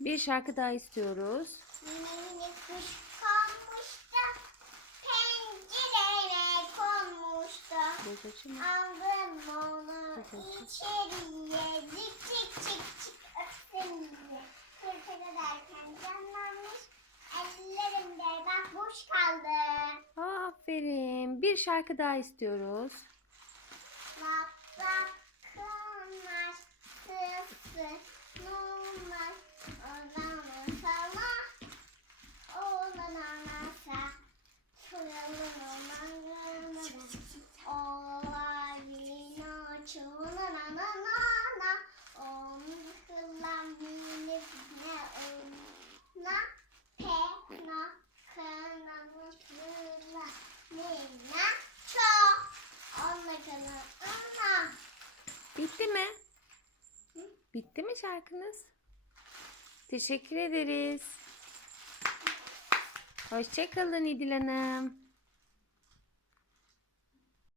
Bir şarkı daha istiyoruz. Minik kuş konmuştu. Pencereye konmuştu. Göz açın. Aldım onu içeriye. Zik çık çık çık öpsün diye. Kırkada derken canlanmış. Ellerimde bak boş kaldı. Aferin. Bir şarkı daha istiyoruz. Lap lap Pena kınamış kıla. Nina çok. Onunla ana. Bitti mi? Bitti mi şarkınız? Teşekkür ederiz. Hoşçakalın İdil Hanım.